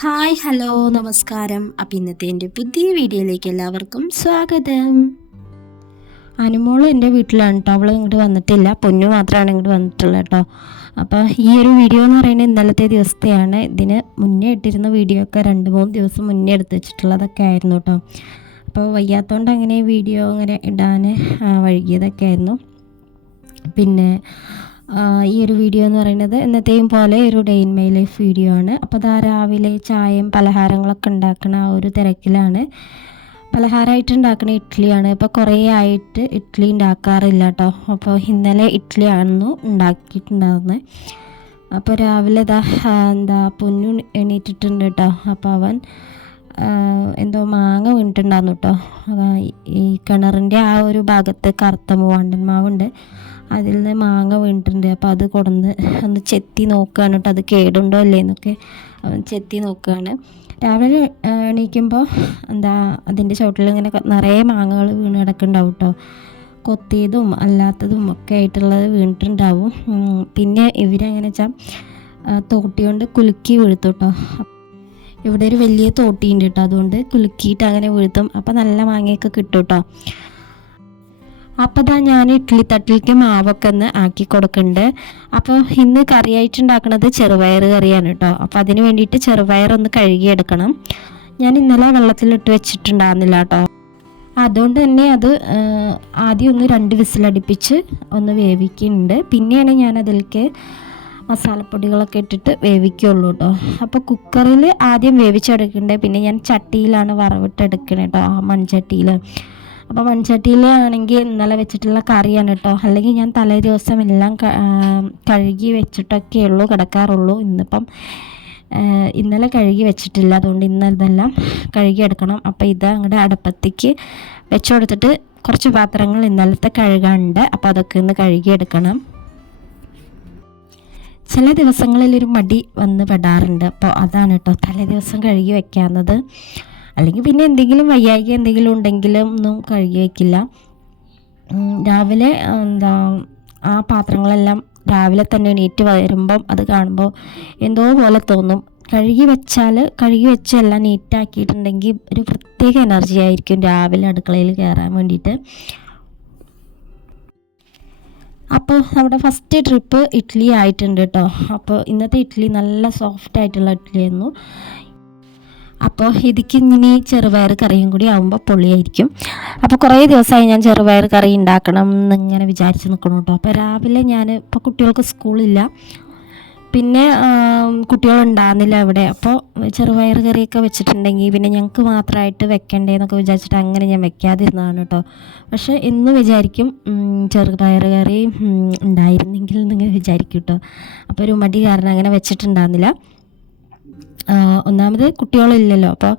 Hi hello നമസ്കാരം. അപ്പം ഇന്നത്തെ എന്റെ പുതിയ വീഡിയോയിലേക്ക് എല്ലാവർക്കും സ്വാഗതം. അനുമോൾ എന്റെ വീട്ടിലാണ് കേട്ടോ അവൾ ഇങ്ങോട്ട് വന്നിട്ടില്ല. പൊന്നു മാത്രമാണ് ഇങ്ങോട്ട് വന്നിട്ടുള്ളത് കേട്ടോ അപ്പോൾ ഈ ഒരു വീഡിയോ എന്ന് പറയുന്നത് ഇന്നലത്തെ ദിവസത്തെയാണ്. ഇതിന് മുന്നേ ഇട്ടിരുന്ന വീഡിയോ ഒക്കെ രണ്ട് മൂന്ന് ദിവസം മുന്നേ എടുത്ത് വെച്ചിട്ടുള്ളതൊക്കെ ആയിരുന്നു കേട്ടോ അപ്പോൾ വയ്യാത്തതുകൊണ്ട് അങ്ങനെ വീഡിയോ അങ്ങനെ ഇടാൻ വഴുകിയതൊക്കെ ആയിരുന്നു. പിന്നെ ഈ ഒരു വീഡിയോ എന്ന് പറയുന്നത് എന്നത്തെയും പോലെ ഒരു day in my life video ആണ്. അപ്പോൾ അതാ രാവിലെ ചായയും പലഹാരങ്ങളൊക്കെ ഉണ്ടാക്കുന്ന ആ ഒരു തിരക്കിലാണ്. പലഹാരമായിട്ട് ഉണ്ടാക്കുന്ന ഇഡ്ഡലിയാണ്. ഇപ്പോൾ കുറേ ആയിട്ട് ഇഡ്ഡലി ഉണ്ടാക്കാറില്ല കേട്ടോ. അപ്പോൾ ഇന്നലെ ഇഡ്ഡലി ആയിരുന്നു ഉണ്ടാക്കിയിട്ടുണ്ടായിരുന്നത് അപ്പോൾ രാവിലെ ഇതാ എന്താ പൊന്നു എണീറ്റിട്ടുണ്ട് കേട്ടോ. അപ്പോൾ അവൻ എന്തോ മാങ്ങ വീണിട്ടുണ്ടായിരുന്നു കേട്ടോ. ഈ കിണറിന്റെ ആ ഒരു ഭാഗത്ത് കറുത്ത മൂവാണ്ടൻ മാവുണ്ട്. അതിൽ നിന്ന് മാങ്ങ വീണിട്ടുണ്ട്. അപ്പോൾ അത് കൊടുന്ന് ഒന്ന് ചെത്തി നോക്കുകയാണ് കേട്ടോ. അത് കേടുണ്ടോ അല്ലേ എന്നൊക്കെ ചെത്തി നോക്കുകയാണ്. രാവിലെ എണീക്കുമ്പോൾ എന്താ അതിന്റെ ചുവട്ടിൽ ഇങ്ങനെ നിറയെ മാങ്ങകൾ വീണ് കിടക്കുന്നുണ്ടാവും കേട്ടോ. കൊത്തിയതും അല്ലാത്തതും ഒക്കെ ആയിട്ടുള്ളത് വീണിട്ടുണ്ടാവും. പിന്നെ ഇവരെങ്ങനെ വെച്ചാൽ തോട്ടി കൊണ്ട് കുലുക്കി വീഴ്ത്തു കേട്ടോ. ഇവിടെ ഒരു വലിയ തോട്ടിയുണ്ട് കേട്ടോ. അതുകൊണ്ട് കുലുക്കിയിട്ട് അങ്ങനെ വീഴ്ത്തും. അപ്പോൾ നല്ല മാങ്ങയൊക്കെ കിട്ടും കേട്ടോ. അപ്പോൾ ഇതാ ഞാൻ ഇഡ്ഡലി തട്ടിലേക്ക് മാവൊക്കെ ഒന്ന് ആക്കി കൊടുക്കുന്നുണ്ട് അപ്പോൾ ഇന്ന് കറിയായിട്ട് ഉണ്ടാക്കുന്നത് ചെറുപയർ കറിയാണ് കേട്ടോ അപ്പോൾ അതിന് വേണ്ടിയിട്ട് ചെറുപയർ ഒന്ന് കഴുകിയെടുക്കണം. ഞാൻ ഇന്നലെ വെള്ളത്തിലിട്ട് വെച്ചിട്ടുണ്ടായിരുന്നില്ല കേട്ടോ അതുകൊണ്ട് തന്നെ അത് ആദ്യം ഒന്ന് രണ്ട് വിസിലടിപ്പിച്ച് ഒന്ന് വേവിക്കുന്നുണ്ട്. പിന്നെയാണ് ഞാൻ അതിലേക്ക് മസാലപ്പൊടികളൊക്കെ ഇട്ടിട്ട് വേവിക്കുള്ളൂ കേട്ടോ അപ്പോൾ കുക്കറിൽ ആദ്യം വേവിച്ചെടുക്കണ്ടേ? പിന്നെ ഞാൻ ചട്ടിയിലാണ് വറവിട്ടെടുക്കണേ കേട്ടോ ആ മൺചട്ടിയിൽ അപ്പോൾ മൺചട്ടിയിൽ ആണെങ്കിൽ ഇന്നലെ വെച്ചിട്ടുള്ള കറിയാണ് കേട്ടോ അല്ലെങ്കിൽ ഞാൻ തലേ ദിവസം എല്ലാം കഴുകി വെച്ചിട്ടൊക്കെ ഉള്ളൂ കിടക്കാറുള്ളൂ. ഇന്നിപ്പം ഇന്നലെ കഴുകി വെച്ചിട്ടില്ല. അതുകൊണ്ട് ഇന്ന് ഇതെല്ലാം കഴുകി എടുക്കണം. അപ്പോൾ ഇത് അങ്ങോട്ട് അടുപ്പത്തേക്ക് വെച്ചു കൊടുത്തിട്ട് കുറച്ച് പാത്രങ്ങൾ ഇന്നലത്തെ കഴുകാനുണ്ട്. അപ്പോൾ അതൊക്കെ ഒന്ന് കഴുകി എടുക്കണം. ചില ദിവസങ്ങളിൽ ഒരു മടി വന്ന് പെടാറുണ്ട്. അപ്പോൾ അതാണ് കേട്ടോ തലേ ദിവസം കഴുകി വെക്കാവുന്നത് അല്ലെങ്കിൽ പിന്നെ എന്തെങ്കിലും വയ്യായ്ക എന്തെങ്കിലും ഉണ്ടെങ്കിലും ഒന്നും കഴുകി വയ്ക്കില്ല രാവിലെ എന്താ ആ പാത്രങ്ങളെല്ലാം രാവിലെ തന്നെ നീറ്റ് വരുമ്പം അത് കാണുമ്പോൾ എന്തോ പോലെ തോന്നും. കഴുകി വെച്ചാൽ കഴുകി വെച്ച് എല്ലാം നീറ്റാക്കിയിട്ടുണ്ടെങ്കിൽ ഒരു പ്രത്യേക എനർജി ആയിരിക്കും രാവിലെ അടുക്കളയിൽ കയറാൻ വേണ്ടിയിട്ട്. അപ്പോൾ നമ്മുടെ ഫസ്റ്റ് ട്രിപ്പ് ഇഡ്ഡലി ആയിട്ടുണ്ട് കേട്ടോ. അപ്പോൾ ഇന്നത്തെ ഇഡ്ഡലി നല്ല സോഫ്റ്റ് ആയിട്ടുള്ള ഇഡ്ഡലി ആയിരുന്നു. അപ്പോൾ ഇതിക്ക് ഇനി ചെറുപയർ കറിയും കൂടി ആകുമ്പോൾ പൊള്ളിയായിരിക്കും. അപ്പോൾ കുറേ ദിവസമായി ഞാൻ ചെറുപയർ കറി ഉണ്ടാക്കണം എന്നിങ്ങനെ വിചാരിച്ച് നിൽക്കണം കേട്ടോ അപ്പോൾ രാവിലെ ഞാൻ ഇപ്പോൾ കുട്ടികൾക്ക് സ്കൂളില്ല പിന്നെ കുട്ടികളുണ്ടാകുന്നില്ല ഇവിടെ അപ്പോൾ ചെറുപയർ കറിയൊക്കെ വെച്ചിട്ടുണ്ടെങ്കിൽ പിന്നെ ഞങ്ങൾക്ക് മാത്രമായിട്ട് വെക്കണ്ടേന്നൊക്കെ വിചാരിച്ചിട്ട് അങ്ങനെ ഞാൻ വെക്കാതിരുന്നതാണ് കേട്ടോ പക്ഷേ എന്ന് വിചാരിക്കും ചെറുപയർ കറി ഉണ്ടായിരുന്നെങ്കിൽ എന്നിങ്ങനെ വിചാരിക്കും കേട്ടോ അപ്പോൾ ഒരു മടി കാരണം അങ്ങനെ വെച്ചിട്ടുണ്ടാകുന്നില്ല ഒന്നാമത് കുട്ടികളില്ലല്ലോ. അപ്പോൾ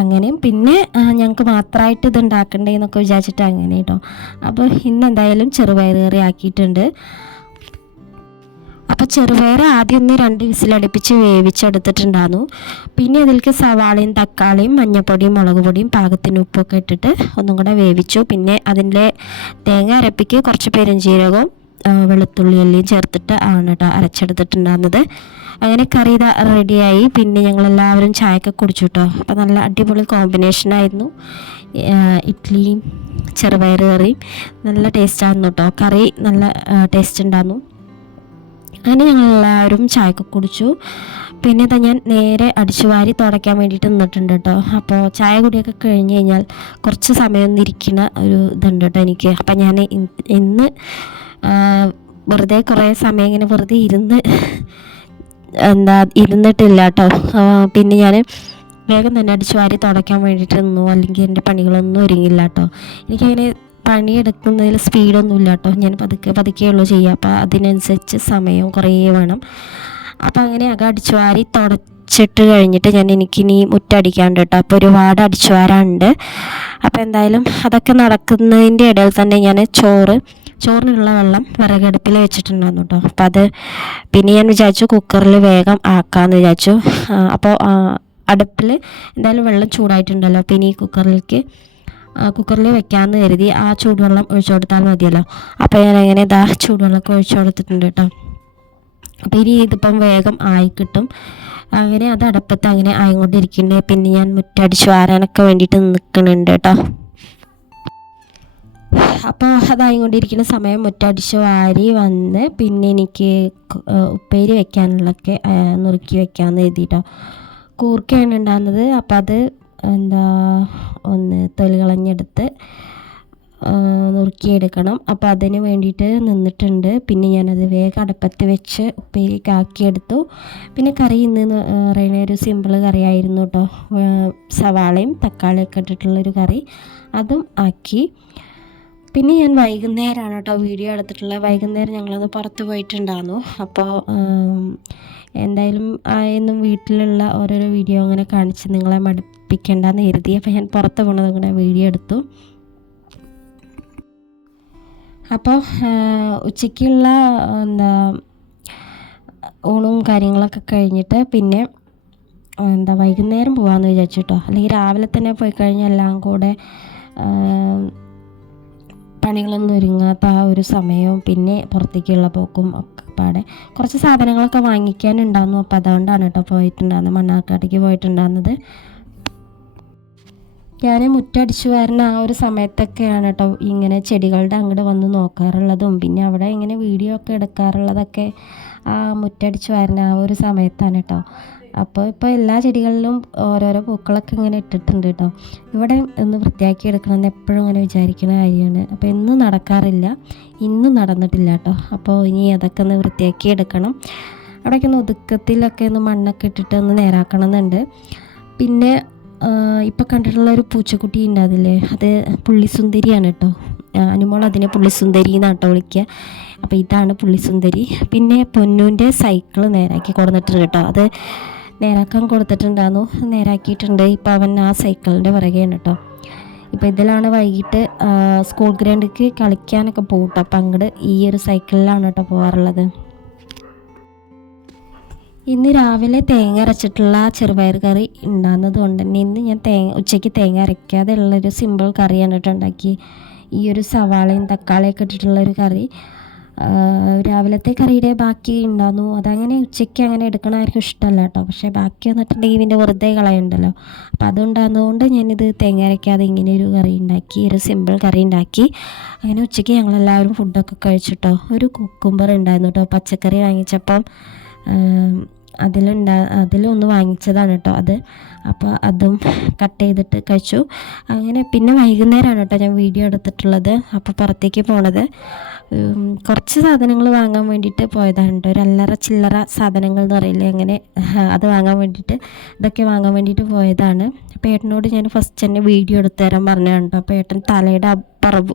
അങ്ങനെയും പിന്നെ ഞങ്ങൾക്ക് മാത്രമായിട്ട് ഇത് ഉണ്ടാക്കണ്ടേ എന്നൊക്കെ വിചാരിച്ചിട്ട് അങ്ങനെ കേട്ടോ അപ്പോൾ ഇന്ന് എന്തായാലും ചെറുപയർ ആക്കിയിട്ടുണ്ട്. അപ്പോൾ ചെറുപയർ ആദ്യം ഒന്ന് രണ്ട് വിസിലടുപ്പിച്ച് വേവിച്ചെടുത്തിട്ടുണ്ടായിരുന്നു പിന്നെ അതിലേക്ക് സവാളയും തക്കാളിയും മഞ്ഞൾപ്പൊടിയും മുളക് പൊടിയും പാകത്തിന് ഉപ്പൊക്കെ ഇട്ടിട്ട് ഒന്നും കൂടെ വേവിച്ചു. പിന്നെ അതിന്റെ തേങ്ങ അരപ്പിക്ക് കുറച്ച് പെരുംജീരകവും വെളുത്തുള്ളി എല്ലാം ചേർത്തിട്ട് ആണ് കേട്ടോ അരച്ചെടുത്തിട്ടുണ്ടായിരുന്നത്. അങ്ങനെ കറി ഇതാ റെഡിയായി പിന്നെ ഞങ്ങളെല്ലാവരും ചായയൊക്കെ കുടിച്ചു കേട്ടോ അപ്പോൾ നല്ല അടിപൊളി കോമ്പിനേഷനായിരുന്നു ഇഡ്ഡലിയും ചെറുപയർ കറിയും. നല്ല ടേസ്റ്റായിരുന്നു കേട്ടോ കറി നല്ല ടേസ്റ്റ് ഉണ്ടായിരുന്നു. അങ്ങനെ ഞങ്ങളെല്ലാവരും ചായയൊക്കെ കുടിച്ചു. പിന്നെ ഇതാ ഞാൻ നേരെ അടിച്ചു വാരി തുടയ്ക്കാൻ വേണ്ടിയിട്ട് നിന്നിട്ടുണ്ട് കേട്ടോ അപ്പോൾ ചായ കുടിയൊക്കെ കഴിഞ്ഞ് കഴിഞ്ഞാൽ കുറച്ച് സമയം ഒന്നിരിക്കുന്ന ഒരു ഇതുണ്ട് കേട്ടോ എനിക്ക്. അപ്പം ഞാൻ ഇന്ന് വെറുതെ കുറേ സമയം ഇങ്ങനെ വെറുതെ ഇരുന്ന് എന്താ ഇരുന്നിട്ടില്ല കേട്ടോ പിന്നെ ഞാൻ വേഗം തന്നെ അടിച്ചു വാരി തുടയ്ക്കാൻ വേണ്ടിയിട്ട് നിന്നു. അല്ലെങ്കിൽ എന്റെ പണികളൊന്നും ഒരുങ്ങില്ല കേട്ടോ എനിക്കങ്ങനെ പണിയെടുക്കുന്നതിൽ സ്പീഡൊന്നും ഇല്ല കേട്ടോ ഞാൻ പതുക്കെ ഉള്ളൂ ചെയ്യുക. അപ്പോൾ അതിനനുസരിച്ച് സമയവും കുറേ വേണം. അപ്പോൾ അങ്ങനെ അകം അടിച്ചു വാരി തുടച്ചിട്ട് കഴിഞ്ഞിട്ട് ഞാൻ എനിക്കിനി മുറ്റടിക്കാണ്ട് കേട്ടോ അപ്പോൾ ഒരുപാട് അടിച്ചു വാരാനുണ്ട്. അപ്പോൾ എന്തായാലും അതൊക്കെ നടക്കുന്നതിന്റെ ഇടയിൽ തന്നെ ഞാൻ ചോറ് ചോറിനുള്ള വെള്ളം വിറകടുപ്പിൽ വെച്ചിട്ടുണ്ടായിരുന്നു കേട്ടോ അപ്പോൾ അത് പിന്നെ ഞാൻ വിചാരിച്ചു കുക്കറിൽ വേഗം ആക്കാമെന്ന് വിചാരിച്ചു. അപ്പോൾ അടുപ്പിൽ എന്തായാലും വെള്ളം ചൂടായിട്ടുണ്ടല്ലോ. അപ്പോൾ ഇനി കുക്കറിലേക്ക് കുക്കറിൽ വെക്കാമെന്ന് കരുതി ആ ചൂടുവെള്ളം ഒഴിച്ചു കൊടുത്താൽ മതിയല്ലോ. അപ്പോൾ ഞാൻ അങ്ങനെ ഇതാ ചൂടുവെള്ളമൊക്കെ ഒഴിച്ചു കൊടുത്തിട്ടുണ്ട് കേട്ടോ അപ്പോൾ ഇനി ഇതിപ്പം വേഗം ആയി കിട്ടും. അങ്ങനെ അത് അടുപ്പത്ത് അങ്ങനെ ആയിക്കൊണ്ടിരിക്കുന്നുണ്ട്. പിന്നെ ഞാൻ മുറ്റടിച്ച് വാരാനൊക്കെ വേണ്ടിയിട്ട് നിൽക്കുന്നുണ്ട് കേട്ടോ അപ്പോൾ അതായിക്കൊണ്ടിരിക്കുന്ന സമയം മുറ്റടിച്ച് വാരി വന്ന് പിന്നെ എനിക്ക് ഉപ്പേരി വെക്കാനുള്ളതൊക്കെ നുറുക്കി വെക്കാമെന്ന് എഴുതിയിട്ടോ. കൂർക്കയാണ് ഉണ്ടാകുന്നത് അപ്പോൾ അത് എന്താ ഒന്ന് തൊലി കളഞ്ഞെടുത്ത് നുറുക്കിയെടുക്കണം. അപ്പോൾ അതിന് വേണ്ടിയിട്ട് നിന്നിട്ടുണ്ട്. പിന്നെ ഞാനത് വേഗം അടുപ്പത്ത് വെച്ച് ഉപ്പേരിയൊക്കെ ആക്കിയെടുത്തു പിന്നെ കറി ഇന്ന് പറയുന്ന ഒരു സിമ്പിൾ കറിയായിരുന്നു കേട്ടോ സവാളയും തക്കാളിയൊക്കെ ഇട്ടിട്ടുള്ളൊരു കറി. അതും ആക്കി. പിന്നെ ഞാൻ വൈകുന്നേരമാണ് കേട്ടോ വീഡിയോ എടുത്തിട്ടുള്ളത്. വൈകുന്നേരം ഞങ്ങളൊന്ന് പുറത്ത് പോയിട്ടുണ്ടായിരുന്നു. അപ്പോൾ എന്തായാലും എന്നും വീട്ടിലുള്ള ഓരോരോ വീഡിയോ അങ്ങനെ കാണിച്ച് നിങ്ങളെ മടുപ്പിക്കേണ്ടെന്ന് കരുതി. അപ്പോൾ ഞാൻ പുറത്ത് പോണത് അങ്ങനെ വീഡിയോ എടുത്തു. അപ്പോൾ ഉച്ചയ്ക്കുള്ള എന്താ ഊണും കാര്യങ്ങളൊക്കെ കഴിഞ്ഞിട്ട് പിന്നെ എന്താ വൈകുന്നേരം പോകാമെന്ന് വിചാരിച്ചു കേട്ടോ. അല്ലെങ്കിൽ രാവിലെ തന്നെ പോയി കഴിഞ്ഞാൽ എല്ലാം കൂടെ പണികളൊന്നും ഒരുങ്ങാത്ത ആ ഒരു സമയവും പിന്നെ പുറത്തേക്കുള്ള പോക്കും ഒക്കെ പാടെ കുറച്ച് സാധനങ്ങളൊക്കെ വാങ്ങിക്കാനുണ്ടായിരുന്നു. അപ്പോൾ അതുകൊണ്ടാണ് കേട്ടോ പോയിട്ടുണ്ടായിരുന്നത്. മണ്ണാർക്കാട്ടേക്ക് പോയിട്ടുണ്ടായിരുന്നത്. ഞാൻ മുറ്റടിച്ചു വരുന്ന ആ ഒരു സമയത്തൊക്കെയാണ് കേട്ടോ ഇങ്ങനെ ചെടികളുടെ അങ്ങോട്ട് വന്ന് നോക്കാറുള്ളതും പിന്നെ അവിടെ ഇങ്ങനെ വീഡിയോ ഒക്കെ എടുക്കാറുള്ളതൊക്കെ ആ മുറ്റടിച്ചു വരുന്ന ആ ഒരു സമയത്താണ് കേട്ടോ. അപ്പോൾ ഇപ്പോൾ എല്ലാ ചെടികളിലും ഓരോരോ പൂക്കളൊക്കെ ഇങ്ങനെ ഇട്ടിട്ടുണ്ട് കേട്ടോ. ഇവിടെ ഒന്ന് വൃത്തിയാക്കി എടുക്കണമെന്ന് എപ്പോഴും അങ്ങനെ വിചാരിക്കുന്ന കാര്യമാണ്. അപ്പോൾ എന്നും നടക്കാറില്ല. ഇന്നും നടന്നിട്ടില്ല കേട്ടോ. അപ്പോൾ ഇനി അതൊക്കെ ഒന്ന് വൃത്തിയാക്കി എടുക്കണം. അവിടെയൊക്കെ ഒന്ന് ഒതുക്കത്തിലൊക്കെ ഒന്ന് മണ്ണൊക്കെ ഇട്ടിട്ട് ഒന്ന് നേരാക്കണം എന്നുണ്ട് പിന്നെ ഇപ്പോൾ കണ്ടിട്ടുള്ള ഒരു പൂച്ചക്കുട്ടി ഉണ്ട് അതില്ലേ അത് പുള്ളിസുന്ദരിയാണ് കേട്ടോ. അനുമോൾ അതിനെ പുള്ളിസുന്ദരി എന്നാട്ടോ വിളിക്കുക. അപ്പോൾ ഇതാണ് പുള്ളിസുന്ദരി. പിന്നെ പൊന്നൂന്റെ സൈക്കിൾ നേരാക്കി കൊടുത്തിട്ടുണ്ട് കേട്ടോ. അത് നേരാക്കാൻ കൊടുത്തിട്ടുണ്ടായിരുന്നു നേരാക്കിയിട്ടുണ്ട്. ഇപ്പോൾ അവൻ ആ സൈക്കിളിന്റെ പുറകെയാണ് കേട്ടോ ഇപ്പോൾ ഇതിലാണ് വൈകിട്ട് സ്കൂൾ ഗ്രൗണ്ടിക്ക് കളിക്കാനൊക്കെ പോകട്ടോ കേട്ടോ അപ്പം അങ്ങോട്ട് ഈ ഒരു സൈക്കിളിലാണ് കേട്ടോ പോകാറുള്ളത് ഇന്ന് രാവിലെ തേങ്ങ അരച്ചിട്ടുള്ള ചെറുപയർ കറി ഉണ്ടാകുന്നത് കൊണ്ട് തന്നെ ഇന്ന് ഞാൻ തേങ്ങ ഉച്ചയ്ക്ക് തേങ്ങ അരയ്ക്കാതെ ഉള്ളൊരു സിമ്പിൾ കറിയാണ് കേട്ടോ ഉണ്ടാക്കി ഈ ഒരു സവാളയും തക്കാളിയൊക്കെ ഇട്ടിട്ടുള്ളൊരു കറി. രാവിലത്തെ കറിയുടെ ബാക്കി ഉണ്ടാകുന്നു അതങ്ങനെ ഉച്ചയ്ക്ക് അങ്ങനെ എടുക്കണമായിരിക്കും ഇഷ്ടമല്ല കേട്ടോ. പക്ഷേ ബാക്കി വന്നിട്ടുണ്ടെങ്കിൽ പിന്നെ വെറുതെ കളയണ്ടല്ലോ. അപ്പോൾ അതുകൊണ്ടാകുന്നതുകൊണ്ട് ഞാനിത് തേങ്ങ അരയ്ക്കാതെ ഇങ്ങനെ ഒരു കറി ഉണ്ടാക്കി ഒരു സിമ്പിൾ കറി ഉണ്ടാക്കി. അങ്ങനെ ഉച്ചയ്ക്ക് ഞങ്ങളെല്ലാവരും ഫുഡൊക്കെ കഴിച്ചിട്ടോ. ഒരു കുക്കുംബർ ഉണ്ടായിരുന്നു കേട്ടോ. പച്ചക്കറി വാങ്ങിച്ചപ്പം അതിലുണ്ടാ അതിലൊന്ന് വാങ്ങിച്ചതാണ് കേട്ടോ അത്. അപ്പോൾ അതും കട്ട് ചെയ്തിട്ട് കഴിച്ചു. അങ്ങനെ പിന്നെ വൈകുന്നേരമാണ് കേട്ടോ ഞാൻ വീഡിയോ എടുത്തിട്ടുള്ളത്. അപ്പോൾ പുറത്തേക്ക് പോണത്. കുറച്ച് സാധനങ്ങൾ വാങ്ങാൻ വേണ്ടിയിട്ട് പോയതാണ് ഒരു അല്ലറ ചില്ലറ സാധനങ്ങൾ എന്ന് പറയില്ലേ അങ്ങനെ അത് വാങ്ങാൻ വേണ്ടിയിട്ട് ഇതൊക്കെ വാങ്ങാൻ വേണ്ടിയിട്ട് പോയതാണ്. അപ്പോൾ ഏട്ടനോട് ഞാൻ ഫസ്റ്റ് തന്നെ വീഡിയോ എടുത്തു തരാൻ പറഞ്ഞതാണ് അപ്പോൾ ഏട്ടൻ തലയുടെ പറവ്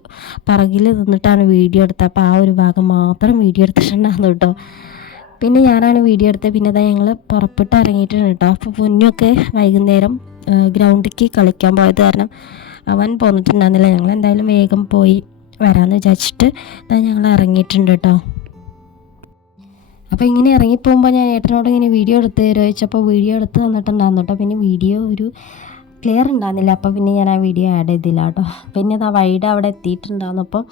പറകിൽ നിന്നിട്ടാണ് വീഡിയോ എടുത്തത്. അപ്പോൾ ആ ഒരു ഭാഗം മാത്രം വീഡിയോ എടുത്തിട്ടുണ്ടായിരുന്നു കേട്ടോ. പിന്നെ ഞാനാണ് വീഡിയോ എടുത്തത്. പിന്നെ അതാ ഞങ്ങൾ പുറപ്പെട്ട് ഇറങ്ങിയിട്ടുണ്ട് കേട്ടോ. അപ്പോൾ പൊന്നൊക്കെ വൈകുന്നേരം ഗ്രൗണ്ടിലേക്ക് കളിക്കാൻ പോയത് കാരണം അവൻ പോന്നിട്ടുണ്ടായിരുന്നില്ല. ഞങ്ങൾ എന്തായാലും വേഗം പോയി വരാമെന്ന് വിചാരിച്ചിട്ട് ഞങ്ങൾ ഇറങ്ങിയിട്ടുണ്ട് കേട്ടോ അപ്പോൾ ഇങ്ങനെ ഇറങ്ങിപ്പോകുമ്പോൾ ഞാൻ ഏട്ടനോട് ഇങ്ങനെ വീഡിയോ എടുത്ത് ചോദിച്ചപ്പോൾ വീഡിയോ എടുത്ത് തന്നിട്ടുണ്ടായിരുന്നു കേട്ടോ പിന്നെ വീഡിയോ ഒരു ക്ലിയർ ഉണ്ടായിരുന്നില്ല. അപ്പോൾ പിന്നെ ഞാൻ ആ വീഡിയോ ആഡ് ചെയ്തില്ല കേട്ടോ പിന്നെ അത് ആ വഴിയുടെ അവിടെ എത്തിയിട്ടുണ്ടായിരുന്നു. അപ്പോൾ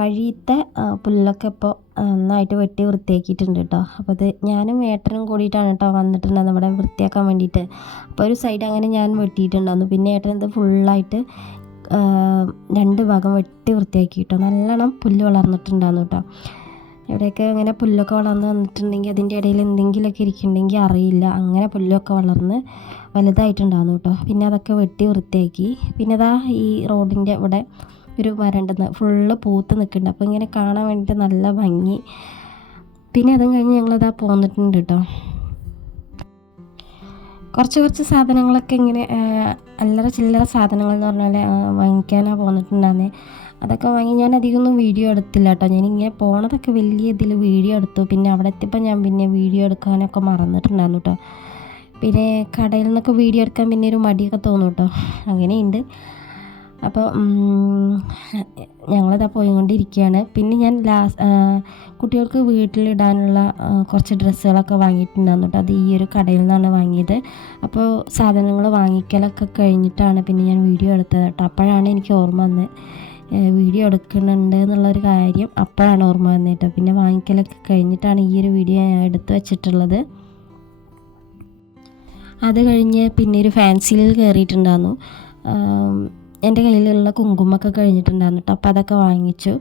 വഴിയത്തെ പുല്ലൊക്കെ ഇപ്പോൾ നന്നായിട്ട് വെട്ടി വൃത്തിയാക്കിയിട്ടുണ്ട് കേട്ടോ അപ്പോൾ അത് ഞാനും ഏട്ടനും കൂടിയിട്ടാണ് കേട്ടോ വന്നിട്ടുണ്ടായിരുന്നു ഇവിടെ വൃത്തിയാക്കാൻ വേണ്ടിയിട്ട്. അപ്പോൾ ഒരു സൈഡ് അങ്ങനെ ഞാൻ വെട്ടിയിട്ടുണ്ടായിരുന്നു. പിന്നെ ഏട്ടൻ ഇത് ഫുള്ളായിട്ട് രണ്ട് ഭാഗം വെട്ടി വൃത്തിയാക്കി കേട്ടോ നല്ലോണം പുല്ല് വളർന്നിട്ടുണ്ടായിരുന്നു കേട്ടോ എവിടെയൊക്കെ അങ്ങനെ പുല്ലൊക്കെ വളർന്ന് വന്നിട്ടുണ്ടെങ്കിൽ അതിന്റെ ഇടയിൽ എന്തെങ്കിലുമൊക്കെ ഇരിക്കുന്നുണ്ടെങ്കിൽ അറിയില്ല. അങ്ങനെ പുല്ലൊക്കെ വളർന്ന് വലുതായിട്ടുണ്ടായിരുന്നു കേട്ടോ പിന്നെ അതൊക്കെ വെട്ടി വൃത്തിയാക്കി. പിന്നെ അതാ ഈ റോഡിന്റെ ഇവിടെ ഒരു വരണ്ടെന്ന് ഫുള്ള് പൂത്ത് നിൽക്കുന്നുണ്ട്. അപ്പോൾ ഇങ്ങനെ കാണാൻ വേണ്ടിയിട്ട് നല്ല ഭംഗി. പിന്നെ അതും കഴിഞ്ഞ് ഞങ്ങളതാ പോന്നിട്ടുണ്ട് കേട്ടോ കുറച്ച് കുറച്ച് സാധനങ്ങളൊക്കെ ഇങ്ങനെ അല്ലറ ചില്ലറ സാധനങ്ങൾ എന്ന് പറഞ്ഞാൽ വാങ്ങിക്കാനാണ് പോന്നിട്ടുണ്ടായിരുന്നത് അതൊക്കെ വാങ്ങി ഞാൻ അധികമൊന്നും വീഡിയോ എടുത്തില്ല കേട്ടോ ഞാനിങ്ങനെ പോണതൊക്കെ വലിയ ഇതിൽ വീഡിയോ എടുത്തു. പിന്നെ അവിടെ എത്തിയപ്പോൾ ഞാൻ പിന്നെ വീഡിയോ എടുക്കാനൊക്കെ മറന്നിട്ടുണ്ടായിരുന്നു കേട്ടോ പിന്നെ കടയിൽ നിന്നൊക്കെ വീഡിയോ എടുക്കാൻ പിന്നെ ഒരു മടിയൊക്കെ തോന്നും കേട്ടോ അങ്ങനെയുണ്ട്. അപ്പോൾ ഞങ്ങളിതാ പോയിക്കൊണ്ടിരിക്കുകയാണ് പിന്നെ ഞാൻ ലാസ്റ്റ് കുട്ടികൾക്ക് വീട്ടിലിടാനുള്ള കുറച്ച് ഡ്രസ്സുകളൊക്കെ വാങ്ങിയിട്ടുണ്ടായിരുന്നു കേട്ടോ. അത് ഈ ഒരു കടയിൽ നിന്നാണ് വാങ്ങിയത്. അപ്പോൾ സാധനങ്ങൾ വാങ്ങിക്കലൊക്കെ കഴിഞ്ഞിട്ടാണ് പിന്നെ ഞാൻ വീഡിയോ എടുത്തത് കേട്ടോ. അപ്പോഴാണ് എനിക്ക് ഓർമ്മ വന്നത് വീഡിയോ എടുക്കുന്നുണ്ട് എന്നുള്ളൊരു കാര്യം അപ്പോഴാണ് ഓർമ്മ വന്നത് കേട്ടോ. പിന്നെ വാങ്ങിക്കലൊക്കെ കഴിഞ്ഞിട്ടാണ് ഈ ഒരു വീഡിയോ ഞാൻ എടുത്തു വെച്ചിട്ടുള്ളത്. അത് കഴിഞ്ഞ് പിന്നെ ഒരു ഫാൻസിയിൽ കയറിയിട്ടുണ്ടായിരുന്നു. എന്റെ കയ്യിലുള്ള കുങ്കുമൊക്കെ കഴിഞ്ഞിട്ടുണ്ടായിരുന്നു കേട്ടോ അപ്പോൾ അതൊക്കെ വാങ്ങിച്ചു.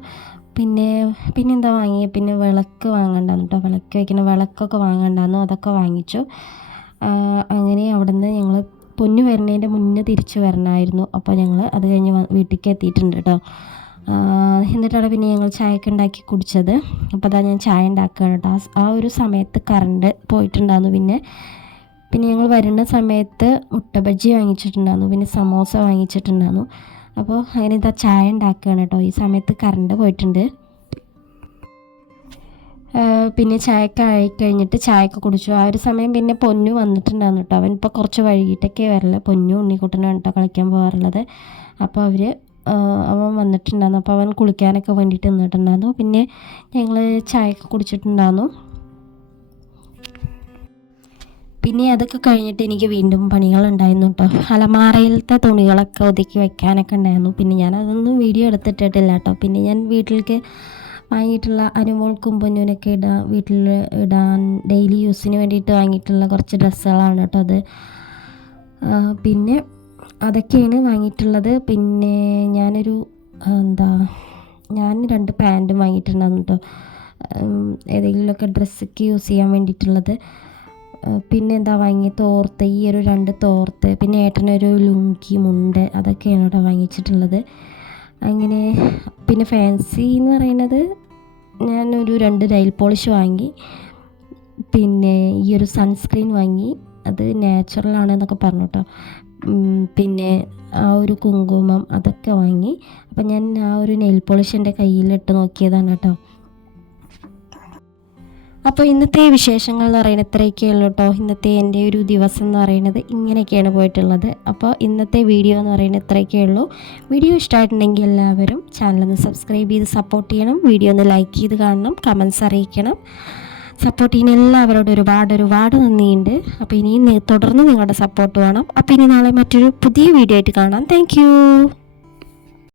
പിന്നെ പിന്നെ എന്താ വാങ്ങിയത് പിന്നെ വിളക്ക് വാങ്ങണ്ടായിരുന്നു കേട്ടോ വിളക്ക് വയ്ക്കുന്ന വിളക്കൊക്കെ വാങ്ങണ്ടായിരുന്നു. അതൊക്കെ വാങ്ങിച്ചു. അങ്ങനെ അവിടുന്ന് ഞങ്ങൾ പൊന്നു വരുന്നതിന്റെ മുന്നേ തിരിച്ച് വരണമായിരുന്നു അപ്പോൾ ഞങ്ങൾ അത് കഴിഞ്ഞ് വീട്ടിലേക്ക് എത്തിയിട്ടുണ്ട് കേട്ടോ എന്നിട്ടാണ് പിന്നെ ഞങ്ങൾ ചായയൊക്കെ ഉണ്ടാക്കി കുടിച്ചത്. അപ്പോൾ അതാ ഞാൻ ചായ ഉണ്ടാക്കുകയാണ് കേട്ടോ ആ ഒരു സമയത്ത് കറണ്ട് പോയിട്ടുണ്ടായിരുന്നു പിന്നെ. പിന്നെ ഞങ്ങൾ വരുന്ന സമയത്ത് മുട്ട ബജ്ജി വാങ്ങിച്ചിട്ടുണ്ടായിരുന്നു. പിന്നെ സമോസ വാങ്ങിച്ചിട്ടുണ്ടായിരുന്നു. അപ്പോൾ അങ്ങനെ ഇതാ ചായ ഉണ്ടാക്കുകയാണ് കേട്ടോ. ഈ സമയത്ത് കറണ്ട് പോയിട്ടുണ്ട്. പിന്നെ ചായക്ക ആയി കഴിഞ്ഞിട്ട് ചായയൊക്കെ കുടിച്ചു. ആ ഒരു സമയം പിന്നെ പൊന്നു വന്നിട്ടുണ്ടായിരുന്നു കേട്ടോ. അവൻ ഇപ്പോൾ കുറച്ച് വൈകിട്ടൊക്കെ വരില്ല പൊന്നു ഉണ്ണിക്കുട്ടനാണ് കേട്ടോ കളിക്കാൻ പോകാറുള്ളത്. അപ്പോൾ അവർ അവൻ വന്നിട്ടുണ്ടായിരുന്നു. അപ്പോൾ അവൻ കുളിക്കാനൊക്കെ വേണ്ടിയിട്ട് നിന്നിട്ടുണ്ടായിരുന്നു. പിന്നെ ഞങ്ങൾ ചായയൊക്കെ കുടിച്ചിട്ടുണ്ടായിരുന്നു. പിന്നെ അതൊക്കെ കഴിഞ്ഞിട്ട് എനിക്ക് വീണ്ടും പണികളുണ്ടായിരുന്നു കേട്ടോ അലമാറയിലത്തെ തുണികളൊക്കെ ഒതുക്കി വെക്കാനൊക്കെ ഉണ്ടായിരുന്നു. പിന്നെ ഞാൻ അതൊന്നും വീഡിയോ എടുത്തിട്ടിട്ടില്ല കേട്ടോ പിന്നെ ഞാൻ വീട്ടിലേക്ക് വാങ്ങിയിട്ടുള്ള അനുമോൾക്കും പൊന്നൂനൊക്കെ ഇടാൻ വീട്ടിൽ ഇടാൻ ഡെയിലി യൂസിന് വേണ്ടിയിട്ട് വാങ്ങിയിട്ടുള്ള കുറച്ച് ഡ്രസ്സുകളാണ് കേട്ടോ അത്. പിന്നെ അതൊക്കെയാണ് വാങ്ങിയിട്ടുള്ളത്. പിന്നെ ഞാനൊരു എന്താ ഞാൻ രണ്ട് പാന്റും വാങ്ങിയിട്ടുണ്ടായിരുന്നു കേട്ടോ ഏതെങ്കിലുമൊക്കെ ഡ്രസ്സൊക്കെ യൂസ് ചെയ്യാൻ വേണ്ടിയിട്ടുള്ളത്. പിന്നെ എന്താ വാങ്ങി തോർത്ത് ഈ ഒരു രണ്ട് തോർത്ത് പിന്നെ ഏട്ടനൊരു ലുങ്കി മുണ്ട് അതൊക്കെയാണ് ഇവിടെ വാങ്ങിച്ചിട്ടുള്ളത്. അങ്ങനെ പിന്നെ ഫാൻസി എന്ന് പറയുന്നത് ഞാനൊരു രണ്ട് നെയിൽ പോളിഷ് വാങ്ങി പിന്നെ ഈ ഒരു സൺസ്ക്രീൻ വാങ്ങി അത് നാച്ചുറൽ ആണെന്നൊക്കെ പറഞ്ഞു കേട്ടോ പിന്നെ ആ ഒരു കുങ്കുമം അതൊക്കെ വാങ്ങി അപ്പം ഞാൻ ആ ഒരു നെയിൽ പോളിഷ് എന്റെ കയ്യിലിട്ട് നോക്കിയതാണ് കേട്ടോ. അപ്പോൾ ഇന്നത്തെ വിശേഷങ്ങൾ എന്ന് പറയുന്നത് ഇത്രയൊക്കെ ഉള്ളൂ കേട്ടോ. ഇന്നത്തെ എന്റെ ഒരു ദിവസം എന്ന് പറയുന്നത് ഇങ്ങനെയൊക്കെയാണ് പോയിട്ടുള്ളത്. അപ്പോൾ ഇന്നത്തെ വീഡിയോ എന്ന് പറയുന്നത് ഇത്രയൊക്കെ ഉള്ളൂ. വീഡിയോ ഇഷ്ടമായിട്ടുണ്ടെങ്കിൽ എല്ലാവരും ചാനലൊന്ന് സബ്സ്ക്രൈബ് ചെയ്ത് സപ്പോർട്ട് ചെയ്യണം. വീഡിയോ ഒന്ന് ലൈക്ക് ചെയ്ത് കാണണം. കമൻസ് അറിയിക്കണം. സപ്പോർട്ട് ചെയ്യുന്ന എല്ലാവരോടും ഒരുപാട് ഒരുപാട് നന്ദിയുണ്ട്. അപ്പോൾ ഇനിയും തുടർന്ന് നിങ്ങളുടെ സപ്പോർട്ട് വേണം. അപ്പോൾ ഇനി നാളെ മറ്റൊരു പുതിയ വീഡിയോ ആയിട്ട് കാണാം. താങ്ക്